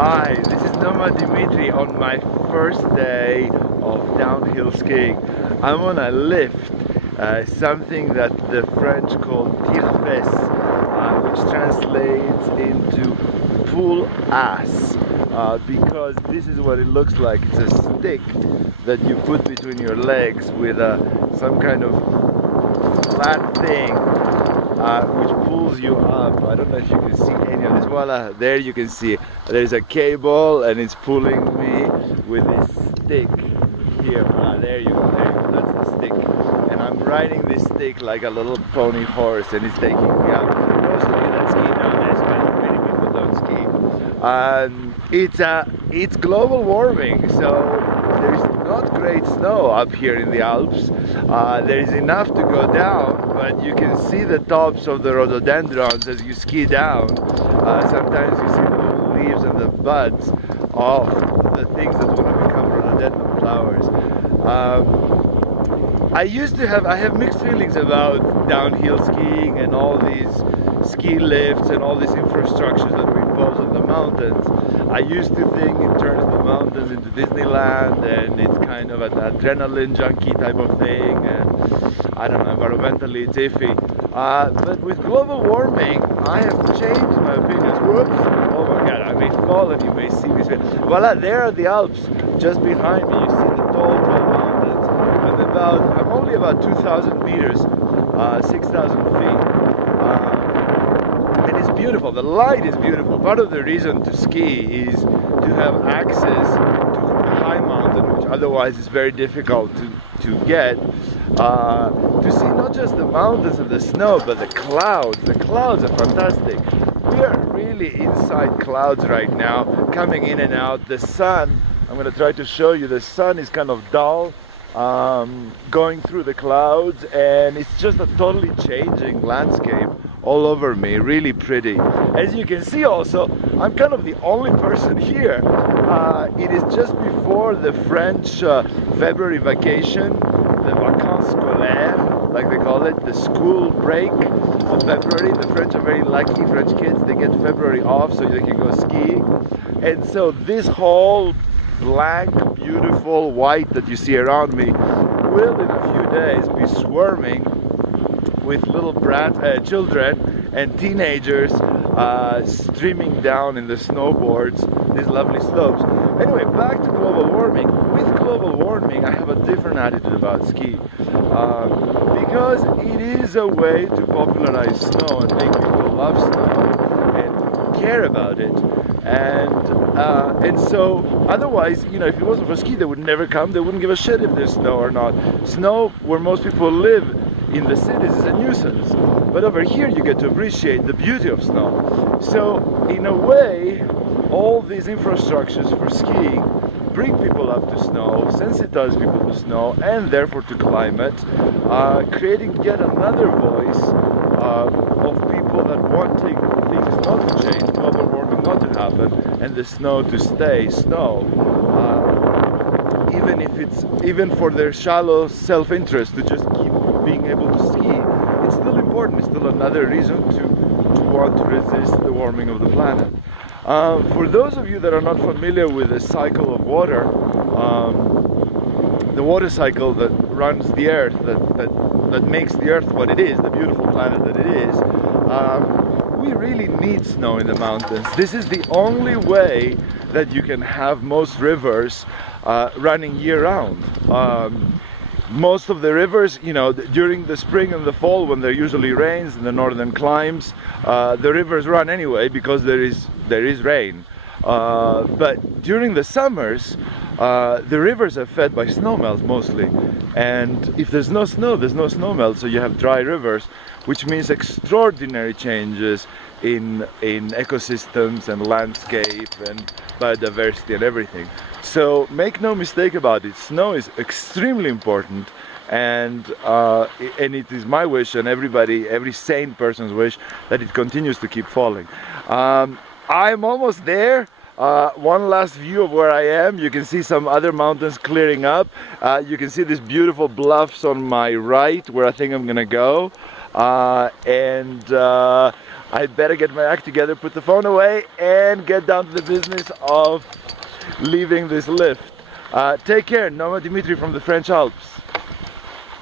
Hi, this is Noma Dimitri on my first day of downhill skiing. I'm on a lift, something that the French call tirefesse, which translates into pull ass, because this is what it looks like. It's a stick that you put between your legs with some kind of flat thing which pulls you up. I don't know if you can see any of this. Voila, there you can see there's a cable and it's pulling me with this stick here. There you go, that's the stick. And I'm riding this stick like a little pony horse and it's taking me up. Most of you that ski nowadays, many people don't ski. It's global warming, so there's not great snow up here in the Alps. There's enough to go down, but you can see the tops of the rhododendrons as you ski down. Sometimes you see the little leaves and the buds of the things that want to become rhododendron flowers. I have mixed feelings about downhill skiing and all these ski lifts and all these infrastructures that we impose on the mountains. I used to think it turns the mountains into Disneyland and it's kind of an adrenaline junkie type of thing, and I don't know, environmentally it's iffy. But with global warming, I have changed my opinions. Whoops! Oh my god, I may fall and you may see me. Voila, there are the Alps just behind me. You see the tall mountains. I'm only about 2,000 meters, 6,000 feet. And it's beautiful. The light is beautiful. Part of the reason to ski is to have access to a high mountain, which otherwise is very difficult to get. To see not just the mountains and the snow, but the clouds. The clouds are fantastic. We are really inside clouds right now, coming in and out. The sun, I'm going to try to show you, the sun is kind of dull, going through the clouds, and it's just a totally changing landscape all over me, really pretty. As you can see also, I'm kind of the only person here. It is just before the French February vacation, the vacances scolaires, like they call it, the school break of February. The French are very lucky, French kids, they get February off so they can go skiing. And so this whole blank, beautiful white that you see around me will in a few days be swarming with little children and teenagers streaming down in the snowboards, these lovely slopes. Anyway, back to global warming. With global warming, I have a different attitude about ski, because it is a way to popularize snow and make people love snow and care about it. And so otherwise, you know, if it wasn't for ski, they would never come. They wouldn't give a shit if there's snow or not. Snow, where most people live in the cities, is a nuisance. But over here, you get to appreciate the beauty of snow. So in a way, all these infrastructures for skiing bring people up to snow, sensitize people to snow, and therefore to climate, creating yet another voice of people that want things not to change, global warming not to happen, and the snow to stay snow. Even for their shallow self-interest to just keep being able to ski, it's still important. It's still another reason to want to resist the warming of the planet. For those of you that are not familiar with the cycle of water, the water cycle that runs the earth, that makes the earth what it is, the beautiful planet that it is, we really need snow in the mountains. This is the only way that you can have most rivers running year-round. Most of the rivers, you know, during the spring and the fall, when there usually rains in the northern climes, the rivers run anyway because there is rain. But during the summers, the rivers are fed by snowmelt mostly, and if there's no snow, there's no snowmelt, so you have dry rivers, which means extraordinary changes in ecosystems and landscape and biodiversity and everything. So make no mistake about it, snow is extremely important, and it is my wish and every sane person's wish that it continues to keep falling. I'm almost there. One last view of where I am. You can see some other mountains clearing up. You can see these beautiful bluffs on my right where I think I'm gonna go. I'd better get my act together, put the phone away, and get down to the business of leaving this lift. Take care, Noma Dimitri from the French Alps.